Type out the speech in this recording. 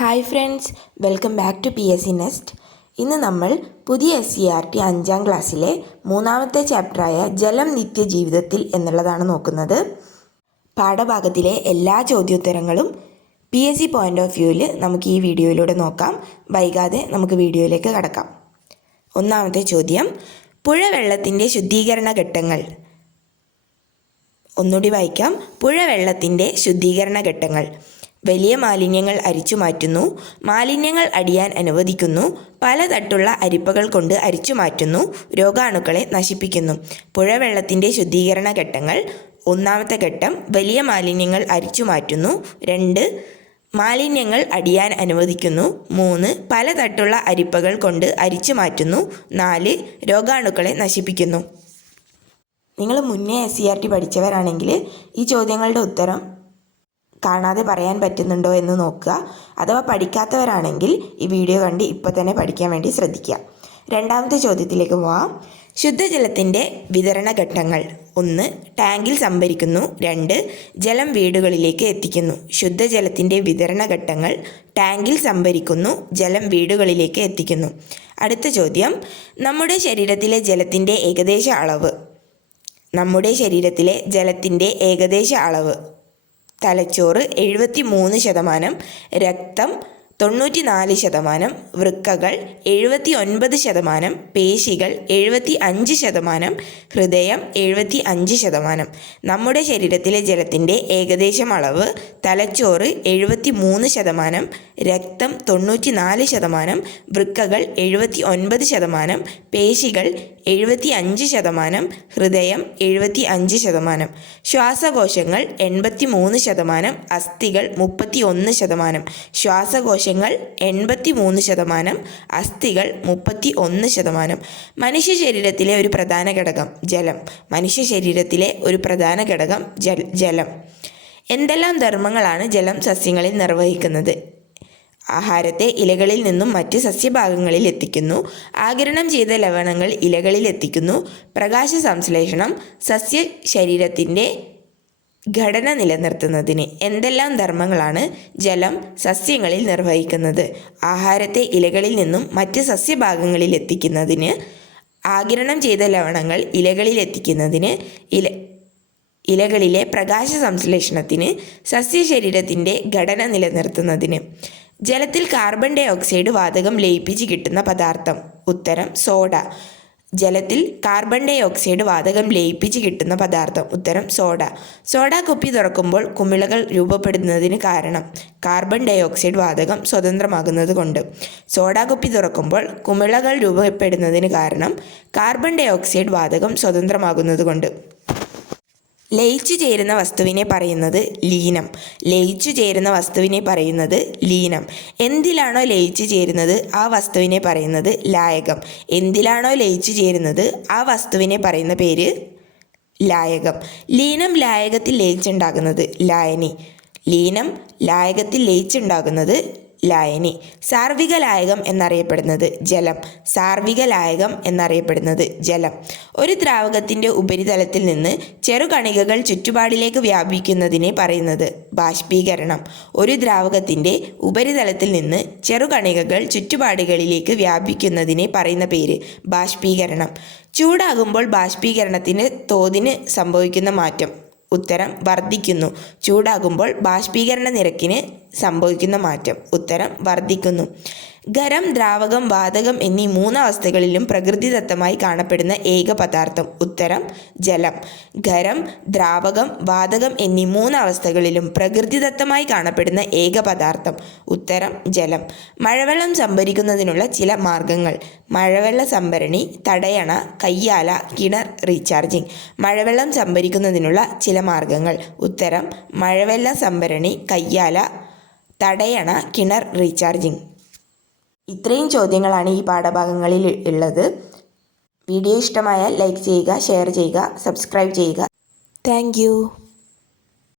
Hi friends welcome back to P S C nest ഇന്ന് നമ്മൾ പുതിയ എസ് സി ആർ ടി അഞ്ചാം ക്ലാസ്സിലെ മൂന്നാമത്തെ ചാപ്റ്ററായ ജലം നിത്യജീവിതത്തിൽ എന്നുള്ളതാണ് നോക്കുന്നത്. പാഠഭാഗത്തിലെ എല്ലാ ചോദ്യോത്തരങ്ങളും P S C point of വ്യൂവിൽ നമുക്ക് ഈ വീഡിയോയിലൂടെ നോക്കാം. വൈകാതെ നമുക്ക് വീഡിയോയിലേക്ക് കടക്കാം. ഒന്നാമത്തെ ചോദ്യം പുഴവെള്ളത്തിന്റെ ശുദ്ധീകരണ ഘട്ടങ്ങൾ. ഒന്നുകൂടി വായിക്കാം. പുഴവെള്ളത്തിന്റെ ശുദ്ധീകരണ ഘട്ടങ്ങൾ. വലിയ മാലിന്യങ്ങൾ അരിച്ചു മാറ്റുന്നു. മാലിന്യങ്ങൾ അടിയാൻ അനുവദിക്കുന്നു. പലതട്ടുള്ള അരിപ്പകൾ കൊണ്ട് അരിച്ചു മാറ്റുന്നു. രോഗാണുക്കളെ നശിപ്പിക്കുന്നു. പുഴവെള്ളത്തിന്റെ ശുദ്ധീകരണ ഘട്ടങ്ങൾ. ഒന്നാമത്തെ ഘട്ടം വലിയ മാലിന്യങ്ങൾ അരിച്ചു മാറ്റുന്നു. രണ്ട് മാലിന്യങ്ങൾ അടിയാൻ അനുവദിക്കുന്നു. മൂന്ന് പലതട്ടുള്ള അരിപ്പകൾ കൊണ്ട് അരിച്ചു മാറ്റുന്നു. നാല് രോഗാണുക്കളെ നശിപ്പിക്കുന്നു. നിങ്ങൾ മുന്നേ എസ് സി ആർ ടി പഠിച്ചവരാണെങ്കിൽ ഈ ചോദ്യങ്ങളുടെ ഉത്തരം കാണാതെ പറയാൻ പറ്റുന്നുണ്ടോ എന്ന് നോക്കുക. അഥവാ പഠിക്കാത്തവരാണെങ്കിൽ ഈ വീഡിയോ കണ്ട് ഇപ്പോൾ തന്നെ പഠിക്കാൻ വേണ്ടി ശ്രദ്ധിക്കുക. രണ്ടാമത്തെ ചോദ്യത്തിലേക്ക് പോവാം. ശുദ്ധജലത്തിന്റെ വിതരണ ഘട്ടങ്ങൾ. ഒന്ന് ടാങ്കിൽ സംഭരിക്കുന്നു. രണ്ട് ജലം വീടുകളിലേക്ക് എത്തിക്കുന്നു. ശുദ്ധജലത്തിന്റെ വിതരണ ഘട്ടങ്ങൾ. ടാങ്കിൽ സംഭരിക്കുന്നു. ജലം വീടുകളിലേക്ക് എത്തിക്കുന്നു. അടുത്ത ചോദ്യം. നമ്മുടെ ശരീരത്തിലെ ജലത്തിന്റെ ഏകദേശ അളവ്. നമ്മുടെ ശരീരത്തിലെ ജലത്തിന്റെ ഏകദേശ അളവ്. തലച്ചോറ് എഴുപത്തി മൂന്ന് ശതമാനം രക്തം തൊണ്ണൂറ്റി നാല് ശതമാനം വൃക്കകൾ എഴുപത്തി ഒൻപത് ശതമാനം പേശികൾ എഴുപത്തി അഞ്ച് ശതമാനം ഹൃദയം എഴുപത്തി അഞ്ച് ശതമാനം. നമ്മുടെ ശരീരത്തിലെ ജലത്തിന്റെ ഏകദേശം അളവ് തലച്ചോറ് എഴുപത്തി മൂന്ന് ശതമാനം രക്തം തൊണ്ണൂറ്റി നാല് ശതമാനം വൃക്കകൾ എഴുപത്തി ഒൻപത് ശതമാനം പേശികൾ എഴുപത്തി അഞ്ച് ശതമാനം ഹൃദയം എഴുപത്തി അഞ്ച് ശതമാനം ശ്വാസകോശങ്ങൾ എൺപത്തി മൂന്ന് ശതമാനം അസ്ഥികൾ മുപ്പത്തി ഒന്ന് ശതമാനം ശ്വാസകോശങ്ങൾ എൺപത്തി മൂന്ന് ശതമാനം അസ്ഥികൾ മുപ്പത്തി ഒന്ന് ശതമാനം. മനുഷ്യ ശരീരത്തിലെ ഒരു പ്രധാന ഘടകം ജലം. മനുഷ്യ ശരീരത്തിലെ ഒരു പ്രധാന ഘടകം ജലം. എന്തെല്ലാം ധർമ്മങ്ങളാണ് ജലം സസ്യങ്ങളിൽ നിർവഹിക്കുന്നത്? ആഹാരത്തെ ഇലകളിൽ നിന്നും മറ്റ് സസ്യഭാഗങ്ങളിൽ എത്തിക്കുന്നു. ആകിരണം ചെയ്ത ലവണങ്ങൾ ഇലകളിൽ എത്തിക്കുന്നു. പ്രകാശ സംശ്ലേഷണം സസ്യ ശരീരത്തിന്റെ ഘടന നിലനിർത്തുന്നതിന് എന്തെല്ലാം ധർമ്മങ്ങളാണ് ജലം സസ്യങ്ങളിൽ നിർവഹിക്കുന്നത്. ആഹാരത്തെ ഇലകളിൽ നിന്നും മറ്റ് സസ്യഭാഗങ്ങളിൽ എത്തിക്കുന്നതിന് ആകിരണം ചെയ്ത ലവണങ്ങൾ ഇലകളിൽ എത്തിക്കുന്നതിന് ഇല ഇലകളിലെ പ്രകാശ സംശ്ലേഷണത്തിന് സസ്യശരീരത്തിന്റെ ഘടന നിലനിർത്തുന്നതിന് ജലത്തിൽ കാർബൺ ഡൈ ഓക്സൈഡ് വാതകം ലയിപ്പിച്ച് കിട്ടുന്ന പദാർത്ഥം. ഉത്തരം സോഡ ജലത്തിൽ കാർബൺ ഡൈ ഓക്സൈഡ് വാതകം ലയിപ്പിച്ച് കിട്ടുന്ന പദാർത്ഥം. ഉത്തരം സോഡ സോഡ കുപ്പി തുറക്കുമ്പോൾ കുമിളകൾ രൂപപ്പെടുന്നതിന് കാരണം കാർബൺ ഡൈ ഓക്സൈഡ് വാതകം സ്വതന്ത്രമാകുന്നത് കൊണ്ട്. സോഡ കുപ്പി തുറക്കുമ്പോൾ കുമിളകൾ രൂപപ്പെടുന്നതിന് കാരണം കാർബൺ ഡൈ ഓക്സൈഡ് വാതകം സ്വതന്ത്രമാകുന്നത് കൊണ്ട്. ലയിച്ചു ചേരുന്ന വസ്തുവിനെ പറയുന്നത് ലീനം. ലയിച്ചു ചേരുന്ന വസ്തുവിനെ പറയുന്നത് ലീനം. എന്തിലാണോ ലയിച്ചു ചേരുന്നത് ആ വസ്തുവിനെ പറയുന്നത് ലായകം. എന്തിലാണോ ലയിച്ചു ചേരുന്നത് ആ വസ്തുവിനെ പറയുന്ന പേര് ലായകം. ലീനം ലായകത്തിൽ ലയിച്ചുണ്ടാകുന്നത് ലായനി. ലീനം ലായകത്തിൽ ലയിച്ചുണ്ടാകുന്നത് ലായനി സാർവിക ലായകം എന്നറിയപ്പെടുന്നത് ജലം സാർവിക ലായകം എന്നറിയപ്പെടുന്നത് ജലം. ഒരു ദ്രാവകത്തിന്റെ ഉപരിതലത്തിൽ നിന്ന് ചെറുകണികകൾ ചുറ്റുപാടിലേക്ക് വ്യാപിക്കുന്നതിനെ പറയുന്നത് ബാഷ്പീകരണം. ഒരു ദ്രാവകത്തിന്റെ ഉപരിതലത്തിൽ നിന്ന് ചെറുകണികകൾ ചുറ്റുപാടുകളിലേക്ക് വ്യാപിക്കുന്നതിനെ പറയുന്ന പേര് ബാഷ്പീകരണം. ചൂടാകുമ്പോൾ ബാഷ്പീകരണത്തിന് തോതിന് സംഭവിക്കുന്ന മാറ്റം. ഉത്തരം വർദ്ധിക്കുന്നു. ചൂടാകുമ്പോൾ ബാഷ്പീകരണ നിരക്കിന് സംഭവിക്കുന്ന മാറ്റം. ഉത്തരം വർദ്ധിക്കുന്നു. ഖരം ദ്രാവകം വാതകം എന്നീ മൂന്നവസ്ഥകളിലും പ്രകൃതിദത്തമായി കാണപ്പെടുന്ന ഏക പദാർത്ഥം. ഉത്തരം ജലം. ഖരം ദ്രാവകം വാതകം എന്നീ മൂന്നവസ്ഥകളിലും പ്രകൃതിദത്തമായി കാണപ്പെടുന്ന ഏക പദാർത്ഥം. ഉത്തരം ജലം. മഴവെള്ളം സംഭരിക്കുന്നതിനുള്ള ചില മാർഗങ്ങൾ. മഴവെള്ള സംഭരണി തടയണ കയ്യാല കിണർ റീചാർജിംഗ് മഴവെള്ളം സംഭരിക്കുന്നതിനുള്ള ചില മാർഗങ്ങൾ. ഉത്തരം മഴവെള്ള സംഭരണി കയ്യാല തടയണ കിണർ റീചാർജിംഗ് ഇത്രയും ചോദ്യങ്ങളാണ് ഈ പാഠഭാഗങ്ങളിൽ ഉള്ളത്. വീഡിയോ ഇഷ്ടമായാൽ ലൈക്ക് ചെയ്യുക ഷെയർ ചെയ്യുക സബ്സ്ക്രൈബ് ചെയ്യുക. താങ്ക്